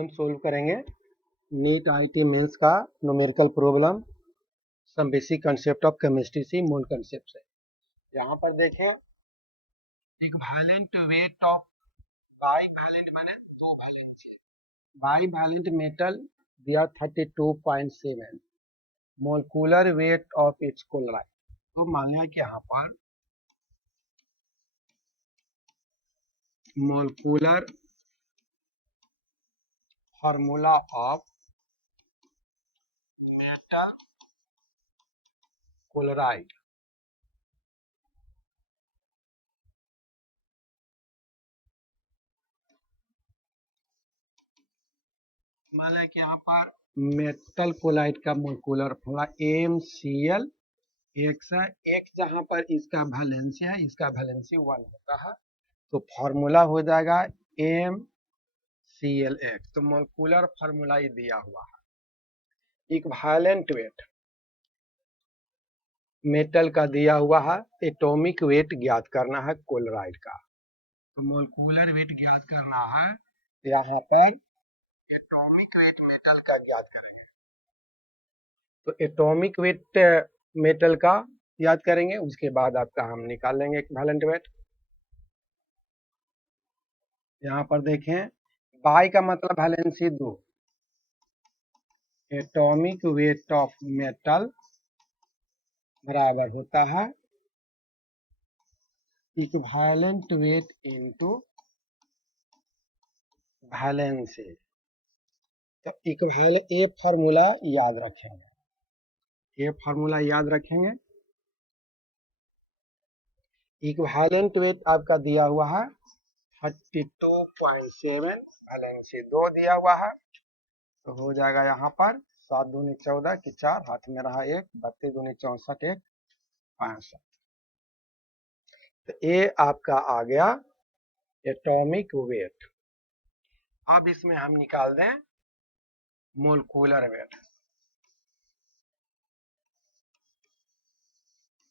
Problem solve करेंगे। NEET IT mains का numerical problem, some basic concept of chemistry से मूल कंसेप्ट से। यहाँ पर देखें, एक वैलेंट वेट ऑफ बाईवैलेंट माने दो वैलेंट बाईवैलेंट मेटल दिया 32.7 molecular weight of its chloride. तो मान लिया कि यहाँ पर molecular formula of metal chloride मान लिया कि यहाँ पर मेटल क्लोराइड का मोलकुलर फार्मूला MCl एक्स है। एक्स जहाँ पर इसका वैलेंसी है, इसका वैलेंसी 1 होता है, तो फार्मूला हो जाएगा MClX। तो मोलकुलर फार्मूला ये दिया हुआ है। एक वैलेंट वेट मेटल का दिया हुआ है, एटॉमिक वेट ज्ञात करना है क्लोराइड का। तो मोलकुलर वेट ज्ञात करना है, यहाँ पर एटॉमिक वेट मेटल का ज्ञात करेंगे। तो एटॉमिक वेट मेटल का याद करेंगे, उसके बाद आपका हम निकाल लेंगे एक वैलेंट वेट। यहाँ पर देखें, बाई का मतलब valency 2, atomic weight of metal बराबर होता है इक्विवेलेंट वेट इनटू वैलेंसी। तो इक्विवेलेंट ये फार्मूला याद रखेंगे, ये फार्मूला याद रखेंगे। इक्विवेलेंट वेट आपका दिया हुआ है 32.7, वैलेंसी 2 दिया हुआ है, तो हो जाएगा यहाँ पर 7 दूनी 14 की 4 हाथ में रहा 1, 32 दूनी 64 1 65। तो ये आपका आ गया एटॉमिक वेट। अब इसमें हम निकाल दें molecular weight.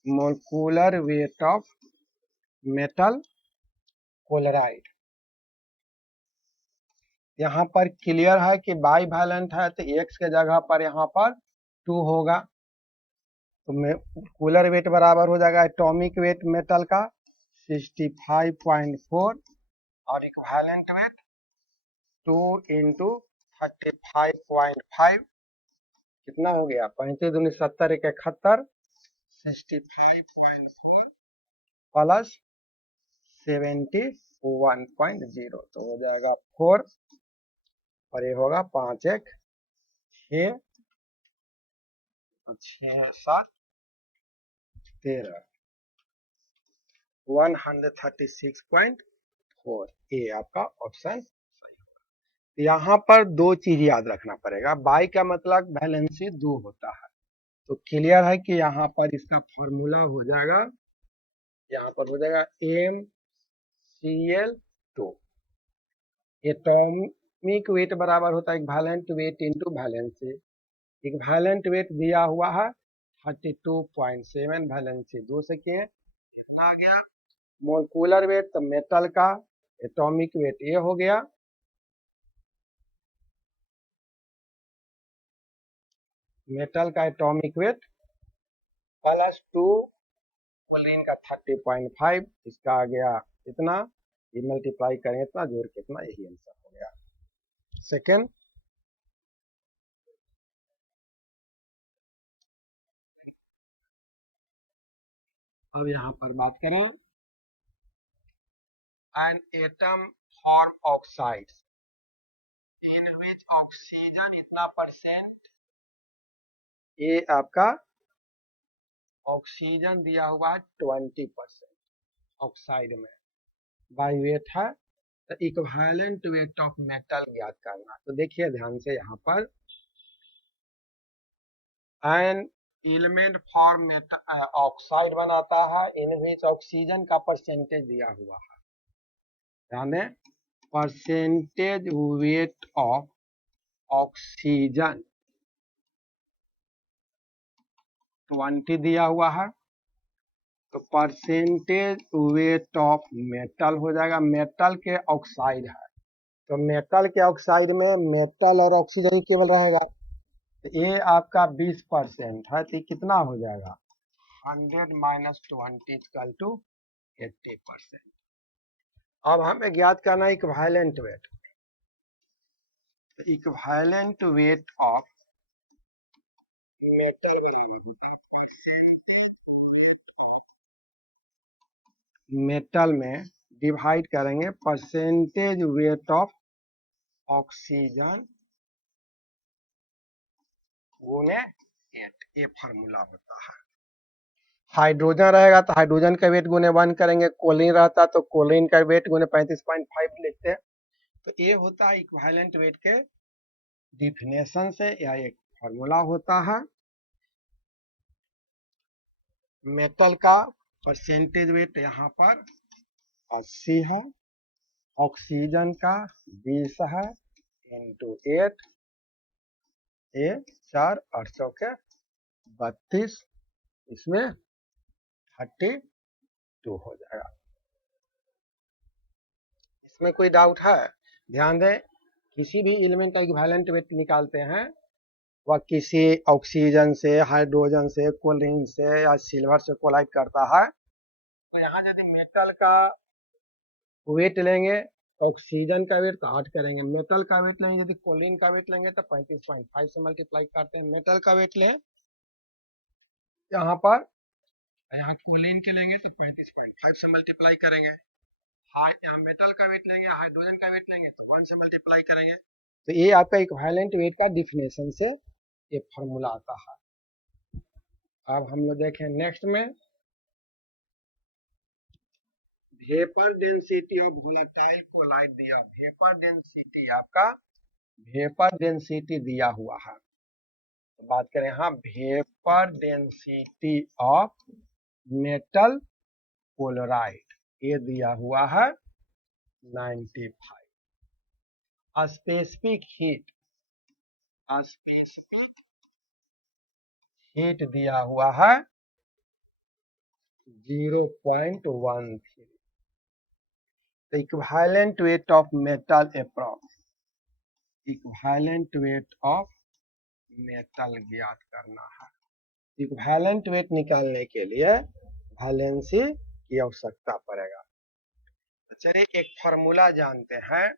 Molecular weight of metal chloride. यहाँ पर क्लियर है कि बाईवैलेंट है, तो एक्स के जगह पर यहाँ पर 2 होगा। तो मोलकुलर वेट बराबर हो जाएगा एटॉमिक वेट मेटल का 65.4 और इक्विवेलेंट वेट 2 इंटू 35.5 कितना हो गया, 35 दूनी 70 1 71, 65.4 प्लस 71.0, तो हो जाएगा 4 और ये होगा 5 1 6 6 7 13 136.4। ये आपका ऑप्शन सही होगा। यहाँ पर दो चीज याद रखना पड़ेगा, बाई का मतलब वैलेंसी 2 होता है, तो क्लियर है कि यहाँ पर इसका फॉर्मूला हो जाएगा, यहाँ पर हो जाएगा MCl2। एटॉमिक वेट बराबर होता है equivalent weight into valency. Equivalent weight दिया हुआ है 32.7, वैलेंसी 2 से किए आ गया। मोलकुलर वेट तो मेटल का एटॉमिक वेट ये हो गया, मेटल का एटॉमिक वेट प्लस 2 क्लोरीन का 30.5, इसका आ गया इतना, ये मल्टीप्लाई करें इतना, जोड़ के इतना, यही आंसर हो गया सेकेंड। अब यहाँ पर बात करें, an atom form oxides in which oxygen इतना परसेंट, ये आपका ऑक्सीजन दिया हुआ है 20% ऑक्साइड में, बाई वेट है। तो इक्विवेलेंट वेट ऑफ मेटल ज्ञात करना। तो देखिए ध्यान से, यहाँ पर an element form metal oxide बनाता है इन विच ऑक्सीजन का परसेंटेज दिया हुआ है, यानी परसेंटेज वेट ऑफ ऑक्सीजन 20 दिया हुआ है, तो परसेंटेज वेट ऑफ मेटल हो जाएगा, मेटल के ऑक्साइड है तो मेटल के ऑक्साइड में मेटल और ऑक्सीजन केवल रहेगा, तो ये आपका 20% है, तो ये कितना हो जाएगा 100 माइनस 20 इक्वल टू 80%। अब हमें ज्ञात करना है इक्विवेलेंट वेट। तो equivalent weight of metal metal में डिवाइड करेंगे परसेंटेज वेट ऑफ ऑक्सीजन गुने 8, ये फार्मूला होता है। हाइड्रोजन रहेगा तो हाइड्रोजन का वेट गुने 1 करेंगे, क्लोरीन रहता तो क्लोरीन का वेट गुने 35.5 लिखते हैं। तो ये होता है इक्विवेलेंट वेट के डिफिनेशन से, यह एक फार्मूला होता है। मेटल का परसेंटेज वेट यहाँ पर 80 है, ऑक्सीजन का 20 है, इंटू 8, ये 4 800 के 32, इसमें 32 हो जाएगा। इसमें कोई डाउट है? ध्यान दें, किसी भी एलिमेंट का इक्विवेलेंट वेट निकालते हैं वह किसी ऑक्सीजन से, हाइड्रोजन से, क्लोरीन से या सिल्वर से कोलाइड करता है, तो यहाँ यदि मेटल का वेट लेंगे, ऑक्सीजन का वेट तो 8 करेंगे, मेटल का वेट लेंगे, यदि क्लोरीन का वेट लेंगे तो 35.5 से मल्टीप्लाई करते हैं। मेटल का वेट लें यहाँ पर, यहाँ क्लोरीन के लेंगे तो 35.5 से मल्टीप्लाई करेंगे। यहाँ मेटल का वेट लेंगे, हाइड्रोजन का वेट लेंगे तो 1 से मल्टीप्लाई करेंगे। तो ये आपका इक्विवेलेंट वेट का डिफिनेशन से ये फॉर्मूला आता है। अब हम लोग देखें नेक्स्ट में, vapour density of volatile chloride दिया, वेपर डेंसिटी आपका वेपर डेंसिटी दिया हुआ है। तो बात करें हाँ, vapour density of metal chloride ये दिया हुआ है 95। स्पेसिफिक हीट दिया हुआ है 0.13। तो equivalent weight of metal approx, equivalent weight of metal ज्ञात करना है। इक्विवेलेंट वेट निकालने के लिए वैलेंसी की आवश्यकता पड़ेगा। तो चलिए एक फार्मूला जानते हैं,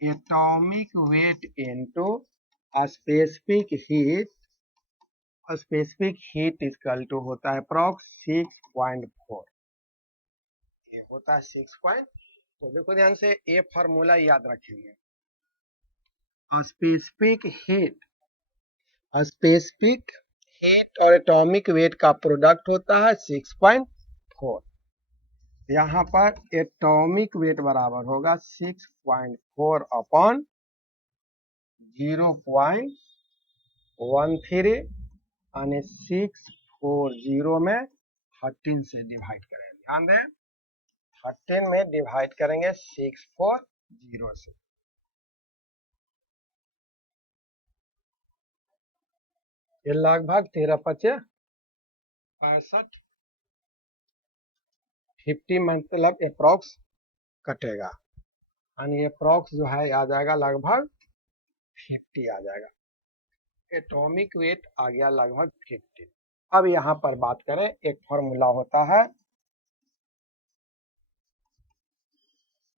atomic weight into specific heat, specific heat equal to होता है अप्रॉक्स 6.4, ये होता है 6. तो देखो ध्यान से, ये फार्मूला याद रखेंगे। स्पेसिफिक हीट और एटॉमिक वेट का प्रोडक्ट होता है 6.4। यहाँ पर एटॉमिक वेट बराबर होगा 6.4 अपॉन 0.13, यानी 640 में 13 से डिवाइड करेंगे। ध्यान दें, 13 में डिवाइड करेंगे 640 से, ये लगभग 13×5 65, 50 मतलब अप्रॉक्स कटेगा, यानी अप्रॉक्स जो है आ जाएगा लगभग 50 आ जाएगा। एटॉमिक वेट आ गया लगभग 50। अब यहाँ पर बात करें, एक फॉर्मूला होता है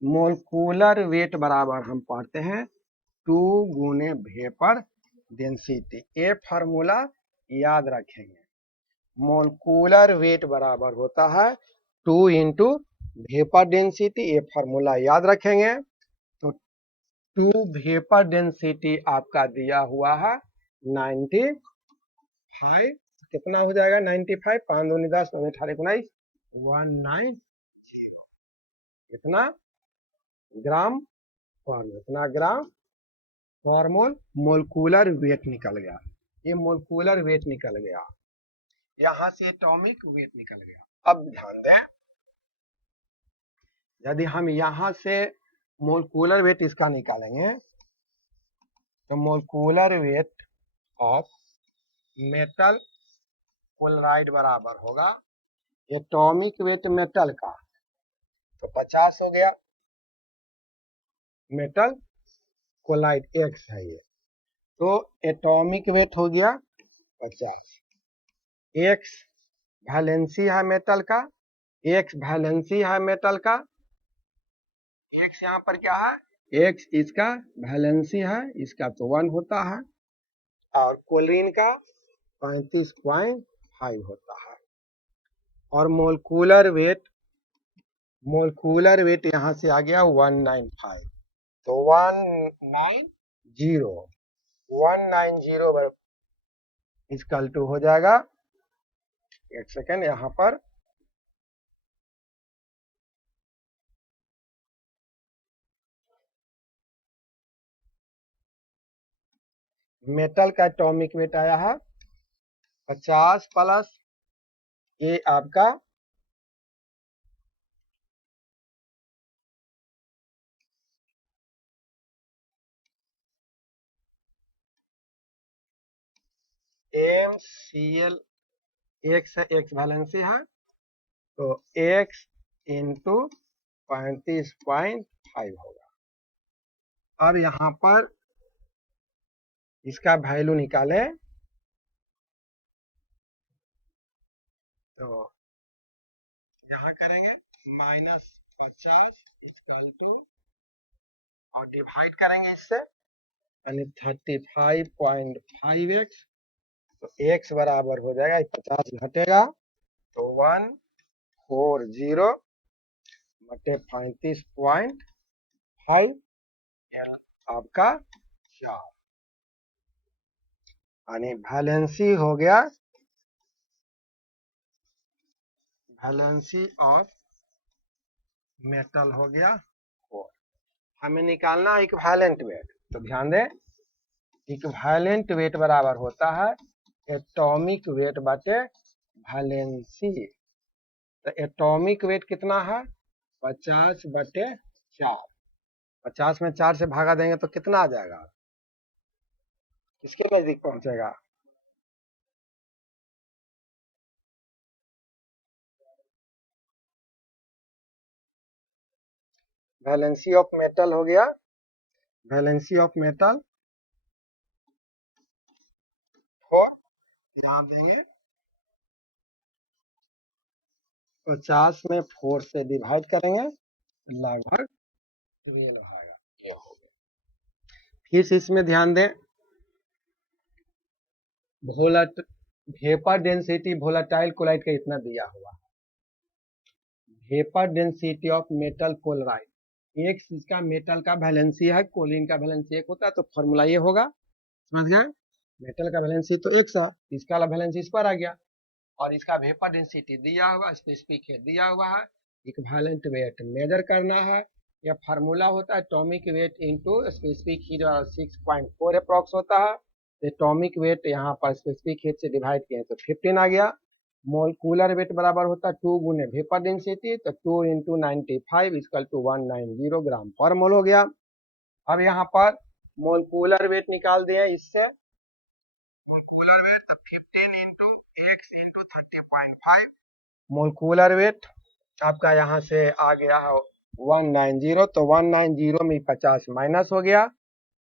मोलकुलर वेट बराबर हम पढ़ते हैं 2 गुने वेपर डेंसिटी। ये फार्मूला याद रखेंगे, मोलकुलर वेट बराबर होता है 2 इंटू वेपर डेंसिटी, ये फार्मूला याद रखेंगे। तो 2 वेपर डेंसिटी आपका दिया हुआ है 95, कितना हो जाएगा 95, 5 दूनी 10, 9 18 19, 190, इतना ग्राम पर, इतना ग्राम पर मोल मोलकुलर वेट निकल गया। ये मोलकुलर वेट निकल गया, यहां से एटॉमिक वेट निकल गया। अब ध्यान दें, यदि हम यहां से मोलकुलर वेट इसका निकालेंगे तो molecular weight of metal chloride बराबर होगा एटॉमिक वेट मेटल का तो 50 हो गया, मेटल कोलाइड एक्स है ये, तो एटॉमिक वेट हो गया 50। एक्स वैलेंसी है मेटल का, एक्स वैलेंसी है मेटल का, एक्स यहाँ पर क्या है, एक्स इसका वैलेंसी है, इसका तो 1 होता है, और क्लोरीन का 35.5 होता है, और मोलकुलर वेट यहाँ से आ गया 195, तो 190 इक्वल टू हो जाएगा, एक सेकेंड यहाँ पर मेटल का एटॉमिक वेट आया है 50 प्लस ये आपका MCl, एक्स है, एक्स वैलेंसी है, तो एक्स इंटू 35.5 होगा। अब यहाँ पर इसका वैल्यू निकाले तो यहाँ करेंगे -50 इक्वल टू, और डिवाइड करेंगे इससे, यानी 35.5x, तो x बराबर हो जाएगा 50 घटेगा तो 140 बटे 35.5 आपका 4, यानी वैलेंसी हो गया, वैलेंसी ऑफ मेटल हो गया 4। हमें निकालना है इक्विवेलेंट वेट, तो ध्यान दें इक्विवेलेंट वेट बराबर होता है एटॉमिक वेट बटे वैलेंसी, तो एटॉमिक वेट कितना है 50 बटे 4, 50 में 4 से भागा देंगे तो कितना आ जाएगा, किसके नजदीक पहुंचेगा, वैलेंसी ऑफ मेटल हो गया, वैलेंसी ऑफ मेटल 4, यहाँ देंगे 50 में 4 से डिवाइड करेंगे लगभग 12 आएगा। फिर से इसमें ध्यान दें, वेपर डेंसिटी वोलेटाइल क्लोराइड का इतना दिया हुआ है, vapour density of metal chloride, एक इसका मेटल का वैलेंसी है, क्लोरीन का वैलेंसी एक होता है, तो फॉर्मूला ये होगा, समझ गए, मेटल का वैलेंसी तो एक सा, इसका वैलेंसी इस पर आ गया, और इसका वेपर डेंसिटी दिया हुआ, स्पेसिफिक हीट दिया हुआ है, इक्विवेलेंट वेट मेजर करना है, यह फार्मूला होता है atomic weight into specific heat 6.4 approx होता है, एटॉमिक वेट यहाँ पर स्पेसिफिक हीट से डिवाइड किए तो 15 आ गया, मोलकुलर वेट बराबर होता है 2 गुने वेपर डेंसिटी, तो 2 इंटू 95 इक्वल टू 190 ग्राम पर मोल हो गया। अब यहाँ पर मोलकुलर वेट निकाल दिए इससे, मोलकुलर वेट तो 15 into x into 30.5, molecular weight आपका यहाँ से आ गया है 190, तो 190 में 50 माइनस हो गया,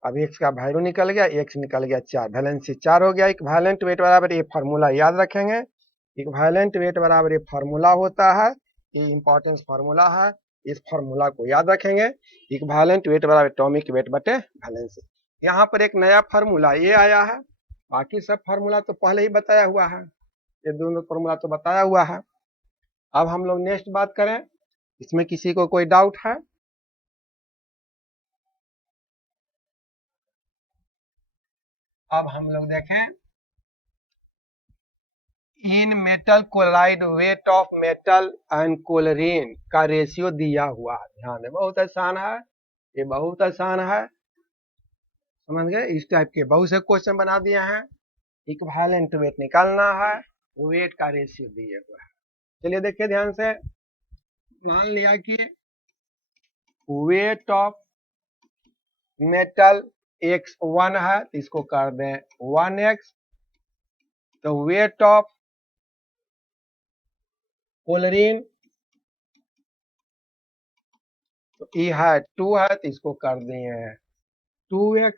अब x का वैल्यू निकल गया, x निकल गया 4, वैलेंसी 4 हो गया। इक्विवेलेंट वेट बराबर ये फार्मूला याद रखेंगे, इक्विवेलेंट वेट बराबर ये फार्मूला होता है, ये इंपॉर्टेंस फार्मूला है, इस फार्मूला को याद रखेंगे, इक्विवेलेंट वेट बराबर एटॉमिक वेट बटे वैलेंसी। यहाँ पर एक नया फार्मूला ये आया है, बाकी सब फार्मूला तो पहले ही बताया हुआ है, ये दोनों फार्मूला तो बताया हुआ है। अब हम लोग नेक्स्ट बात करें, इसमें किसी को कोई डाउट है, अब हम लोग देखें, इन metal chloride wait of metal and chlorine का रेशियो दिया हुआ है, ध्यान दें बहुत आसान है, ये बहुत आसान है, समझ गए, इस टाइप के बहुत से क्वेश्चन बना दिए हैं, इक्विवेलेंट वेट निकालना है, वेट का रेशियो दिए हुआ है। चलिए देखिए ध्यान से, मान लिया कि वेट ऑफ मेटल x1 है, तो इसको कर दें 1x, तो वेट ऑफ क्लोरीन तो ई है 2 है तो इसको कर दिए हैं 2x।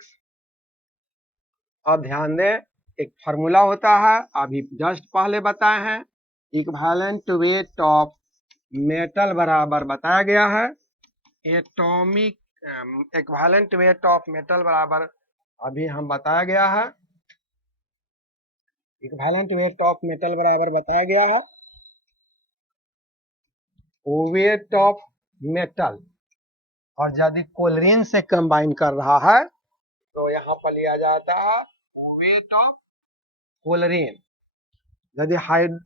अब ध्यान दें, एक फार्मूला होता है, अभी जस्ट पहले बताए हैं, इक्विवेलेंट वेट ऑफ मेटल बराबर बताया गया है atomic equivalent weight of metal बराबर अभी हम बताया गया है, इक्विवेलेंट वेट ऑफ मेटल बराबर बताया गया है वेट ऑफ मेटल, और यदि क्लोरीन से कंबाइन कर रहा है तो यहाँ पर लिया जाता है वेट ऑफ क्लोरीन। यदि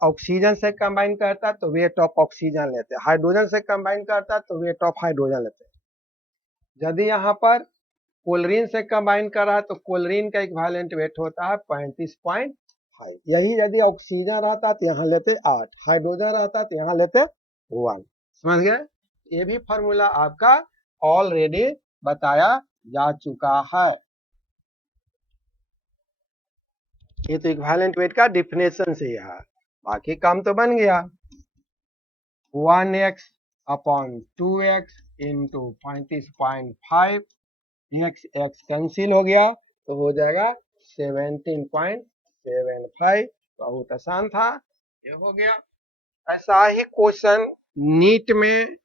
ऑक्सीजन से कंबाइन करता है तो वेट ऑफ ऑक्सीजन लेते हैं, हाइड्रोजन से कंबाइन करता है तो वेट ऑफ हाइड्रोजन लेते हैं। यदि यहाँ पर क्लोरीन से कंबाइन कर रहा है तो क्लोरीन का इक्विवेलेंट वेट होता है 35.5। यही यदि ऑक्सीजन रहता तो यहाँ लेते 8, हाइड्रोजन रहता तो यहाँ लेते 1। समझ गए? ये भी फॉर्मूला आपका ऑलरेडी बताया जा चुका है। ये तो इक्विवेलेंट वेट का डिफिनेशन से है, बाकी काम तो बन गया। 1x upon 2x into 35.5, x cancel हो गया तो हो जाएगा 17.75। बहुत आसान था, ये हो गया। ऐसा ही क्वेश्चन नीट में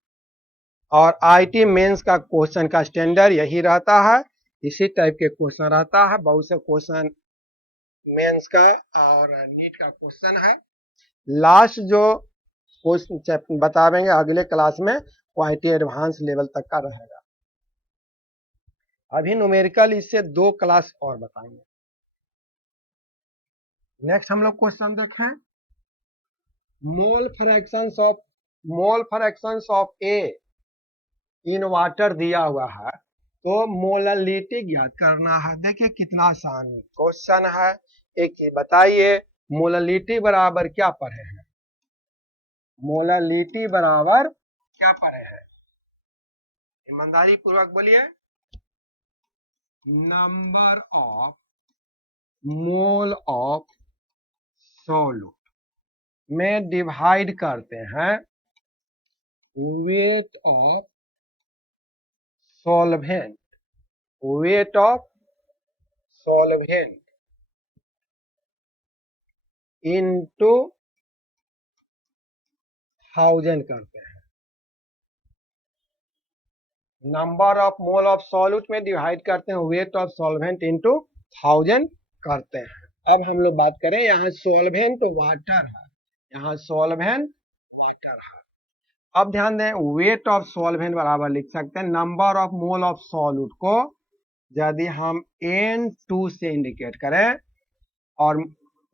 और आईटी मेंस का क्वेश्चन का स्टैंडर्ड यही रहता है, इसी टाइप के क्वेश्चन रहता है। बहुत से क्वेश्चन मेंस का और नीट का क्वेश्चन है। लास्ट जो क्वेश्चन बताएंगे अगले क्लास में क्वालिटी एडवांस लेवल तक का रहेगा। अभी न्यूमेरिकल इससे 2 क्लास और बताएंगे। नेक्स्ट हम लोग क्वेश्चन देखें, mole fractions of A in water दिया हुआ है तो मोललिटी ज्ञात करना है। देखिए कितना आसान क्वेश्चन है। एक बताइए मोललिटी बराबर क्या पढ़े हैं, मोललिटी बराबर क्या पढ़े हैं, ईमानदारी पूर्वक बोलिए। Number of mole of solute में डिवाइड करते हैं weight of solvent, weight of solvent into 1000 करते हैं। Number of mole of solute में डिवाइड करते हैं वेट ऑफ सॉल्वेंट इनटू 1000 करते हैं। अब हम लोग बात करें, यहाँ सॉल्वेंट वाटर है, यहाँ सॉल्वेंट वाटर है। अब ध्यान दें, वेट ऑफ सॉल्वेंट बराबर लिख सकते हैं number of mole of solute को यदि हम N2 से इंडिकेट करें, और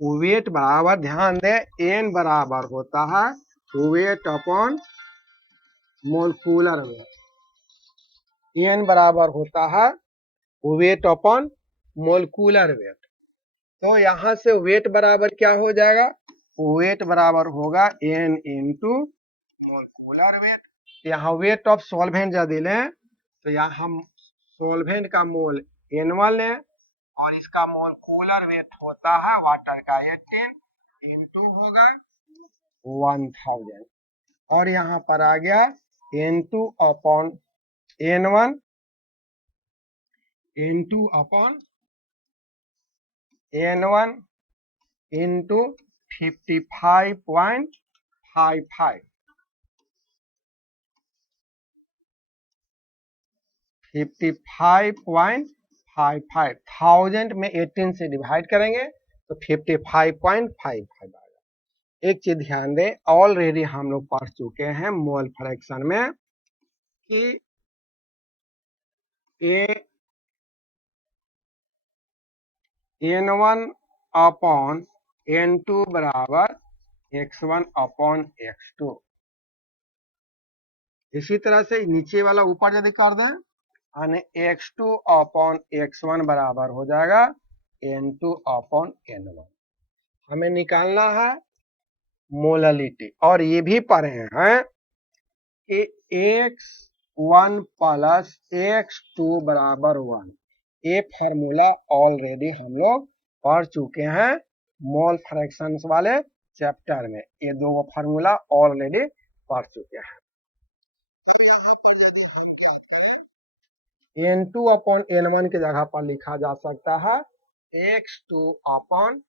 वेट बराबर ध्यान दें N बराबर होता है weight upon molecular weight, N बराबर होता है वेट अपॉन मोलकुलर वेट। तो यहां से वेट बराबर क्या हो जाएगा, वेट बराबर होगा N इंटू मोलकुलर वेट। यहाँ वेट ऑफ सॉल्वेंट यदि लें तो यहाँ हम सॉल्वेंट का मोल N1 लें और इसका मोलकुलर वेट होता है वाटर का 18 इंटू होगा 1000, और यहाँ पर आ गया N2 upon N1 N2 upon N1 into 55.55, 55.55 1000 में 18 से डिवाइड करेंगे तो 55.55 आएगा। एक चीज ध्यान दें, ऑलरेडी हम लोग पढ़ चुके हैं मोल फ्रैक्शन में कि N1 अपॉन N2 बराबर X1 अपॉन X2। इसी तरह से नीचे वाला ऊपर यदि कर दें यानी X2 अपॉन X1 बराबर हो जाएगा N2 अपॉन N1। हमें निकालना है मोललिटी, और ये भी पढ़े हैं कि X1 प्लस X2 बराबर 1। ये फार्मूला ऑलरेडी हम लोग पढ़ चुके हैं मोल फ्रैक्शंस वाले चैप्टर में, ये 2 फार्मूला ऑलरेडी पढ़ चुके हैं। N2 अपॉन N1 की जगह पर लिखा जा सकता है X2 upon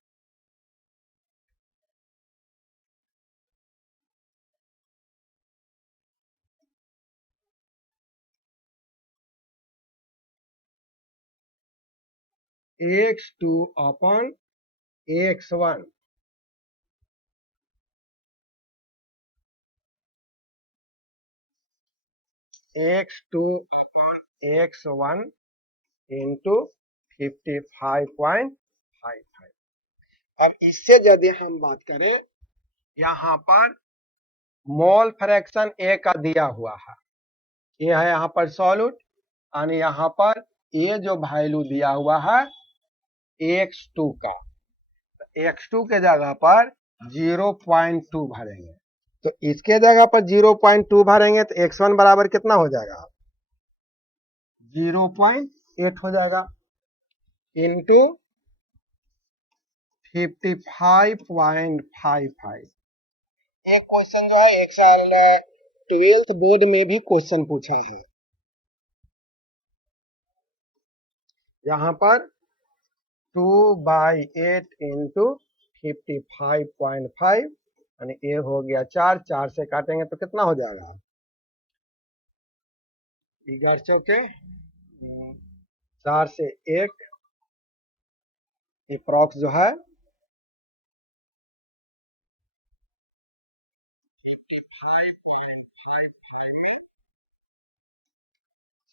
X2 upon X1 X2 X1 into 55.55। अब इससे यदि हम बात करें, यहाँ पर मोल फ्रैक्शन ए का दिया हुआ है, ये है यहाँ पर सॉल्यूट, और यहाँ पर ये जो वैल्यू दिया हुआ है X2 का, X2 के जगह पर 0.2 भरेंगे, तो इसके जगह पर 0.2 भरेंगे तो X1 बराबर कितना हो जाएगा, 0.8 हो जाएगा, इंटू 55.55। एक क्वेश्चन जो है एक साल 12th बोर्ड में भी क्वेश्चन पूछा है, यहाँ पर 2/8 इंटू 55.5 यानी ए हो गया 4, 4 से काटेंगे तो कितना हो जाएगा, 11 के 4 से 1 अप्रॉक्स जो है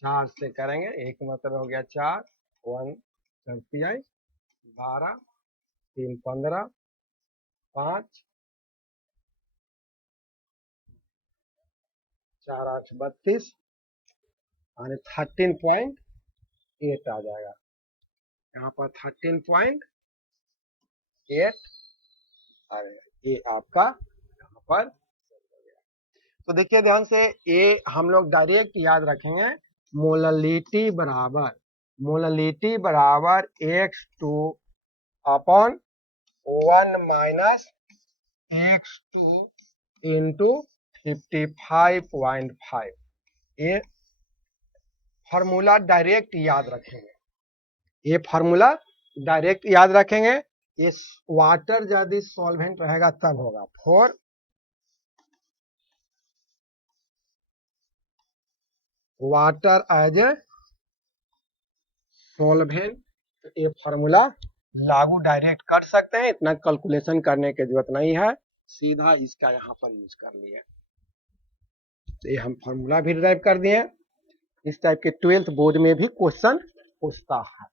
4 से करेंगे, एक मतलब हो गया 4, 1 30 12 3 15 5 4 8 32 यानी 13.8 आ जाएगा, यहाँ पर 13.8 आ जाएगा, ये आपका यहाँ पर। तो देखिए ध्यान से, ये हम लोग डायरेक्ट याद रखेंगे, मोललिटी बराबर X2 upon 1 minus X2 into 55.5। ये फॉर्मूला डायरेक्ट याद रखेंगे, ये फॉर्मूला डायरेक्ट याद रखेंगे। ये वाटर यदि सॉल्वेंट रहेगा तब होगा, for water as a solvent, ये फॉर्मूला लागू डायरेक्ट कर सकते हैं, इतना कैलकुलेशन करने की जरूरत नहीं है, सीधा इसका यहाँ पर यूज कर लिए, तो ये हम फॉर्मूला भी ड्राइव कर दिए। इस टाइप के 12th बोर्ड में भी क्वेश्चन पूछता है।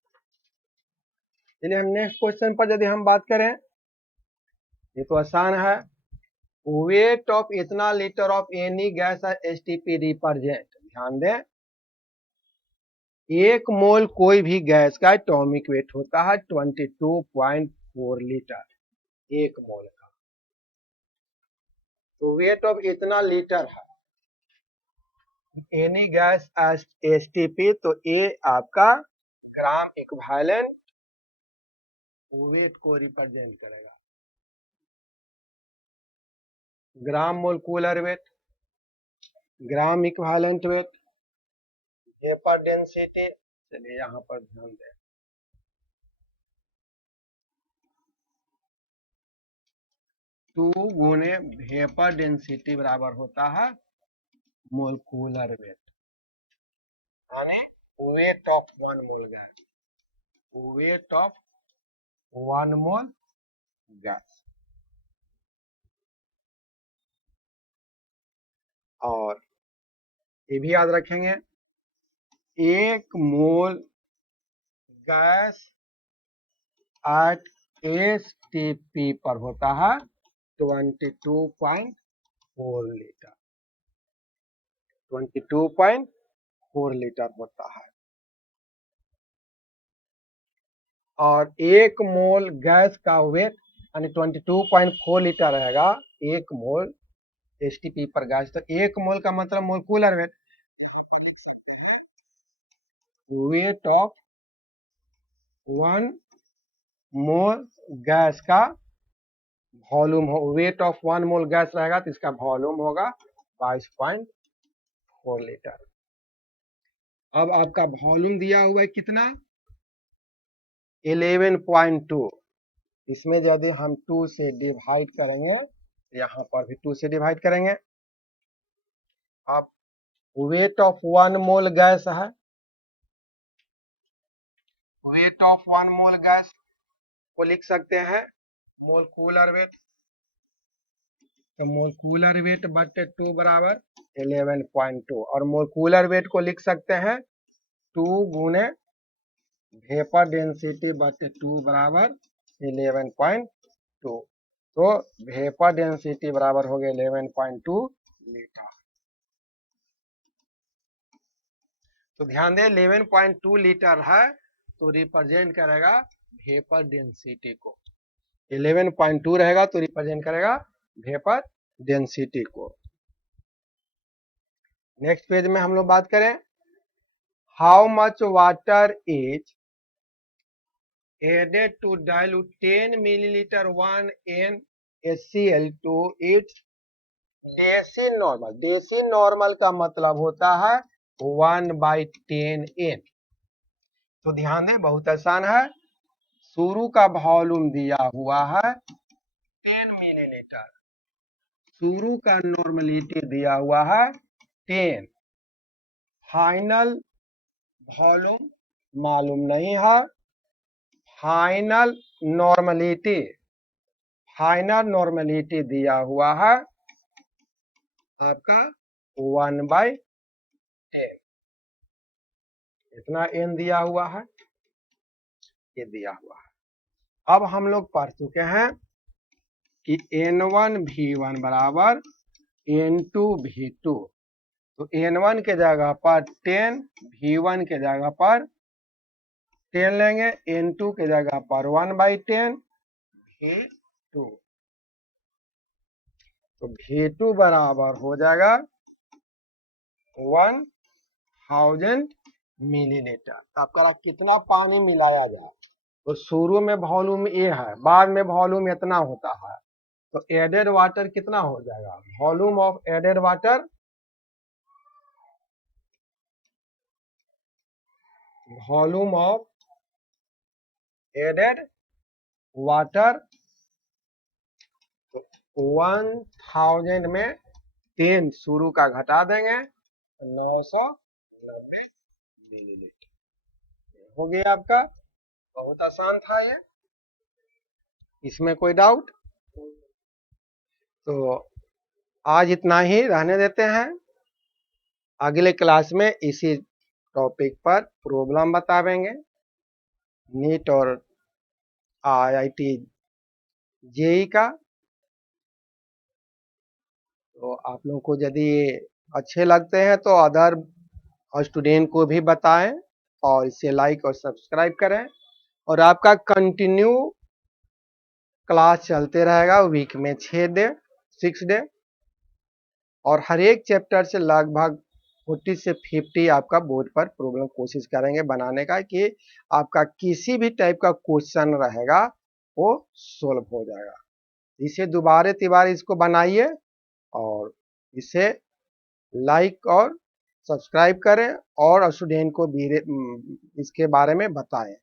चलिए हम नेक्स्ट क्वेश्चन पर यदि हम बात करें, ये तो आसान है, वेट ऑफ इतना litre of any gas STP represent. ध्यान दें, एक मोल कोई भी गैस का एटॉमिक वेट होता है 22.4 लीटर, एक मोल का, तो वेट ऑफ इतना लीटर है एनी गैस एसटीपी, तो ये आपका ग्राम इक्विवेलेंट वेट को रिप्रेजेंट करेगा, gram molecular weight, gram equivalent weight, vapour density. चलिए यहाँ पर ध्यान दें, 2 गुने वेपर डेंसिटी बराबर होता है मोलकुलर वेट, यानी wait of 1 mole gas, wait of 1 mole gas. और ये भी याद रखेंगे, 1 मोल गैस एट एसटीपी पर होता है 22.4 लीटर, 22.4 लीटर होता है। और 1 मोल गैस का वेट यानी 22.4 लीटर रहेगा, 1 मोल एसटीपी पर गैस, तो 1 मोल का मतलब molecular weight, weight of 1 mole gas का वॉल्यूम हो, वेट ऑफ 1 मोल गैस रहेगा तो इसका वॉल्यूम होगा 22.4 लीटर। अब आपका वॉल्यूम दिया हुआ है कितना 11.2। इसमें यदि हम 2 से डिवाइड करेंगे, यहाँ पर भी 2 से डिवाइड करेंगे। अब वेट ऑफ 1 मोल गैस है, वेट ऑफ 1 मोल गैस को लिख सकते हैं मोलकुलर वेट। तो मोलकुलर वेट बटे 2 बराबर 11.2, और मोलकुलर वेट को लिख सकते हैं 2 गुने वेपर डेंसिटी बटे 2 बराबर 11.2। तो वेपर डेंसिटी बराबर हो गया 11.2 लीटर। तो ध्यान दें 11.2 लीटर है तो रिप्रेजेंट करेगा वेपर डेंसिटी को। 11.2 रहेगा तो रिप्रेजेंट करेगा वेपर डेंसिटी को। नेक्स्ट पेज में हम लोग बात करें how much water is added to dilute 10 milliliter 1 NaCl to its deci normal. Deci normal का मतलब होता है 1/10 n। तो ध्यान दें बहुत आसान है, शुरू का वॉल्यूम दिया हुआ है 10 मिलीलीटर, शुरू का नॉर्मलिटी दिया हुआ है 10, फाइनल वॉल्यूम मालूम नहीं है, फाइनल नॉर्मलिटी दिया हुआ है आपका 1/10। इतना n दिया हुआ है, ये दिया हुआ है। अब हम लोग पढ़ चुके हैं कि N1 V1 बराबर N2 V2। तो N1 के जगह पर 10, V1 के जगह पर 10 लेंगे, N2 के जगह पर 1/10 V2। तो V2 बराबर हो जाएगा 1000 मिलीलीटर। तो आपका कितना पानी मिलाया जाए, तो शुरू में वॉल्यूम ए है, बाद में वॉल्यूम इतना होता है, तो एडेड वाटर कितना हो जाएगा, volume of added water volume of added water 1000 में 10 शुरू का घटा देंगे 990 मिलीलीटर हो गया आपका। बहुत आसान था ये, इसमें कोई डाउट? तो आज इतना ही रहने देते हैं, अगले क्लास में इसी टॉपिक पर प्रॉब्लम बताएंगे, नीट और IIT जेई का। तो आप लोगों को यदि अच्छे लगते हैं तो अदर स्टूडेंट को भी बताएं और इसे लाइक और सब्सक्राइब करें। और आपका कंटिन्यू क्लास चलते रहेगा, वीक में 6 डे, और हर एक चैप्टर से लगभग 40 से 50 आपका बोर्ड पर प्रॉब्लम कोशिश करेंगे बनाने का, कि आपका किसी भी टाइप का क्वेश्चन रहेगा वो सोल्व हो जाएगा। इसे दोबारा तिबारा इसको बनाइए और इसे लाइक और सब्सक्राइब करें और स्टूडेंट को भी इसके बारे में बताएं।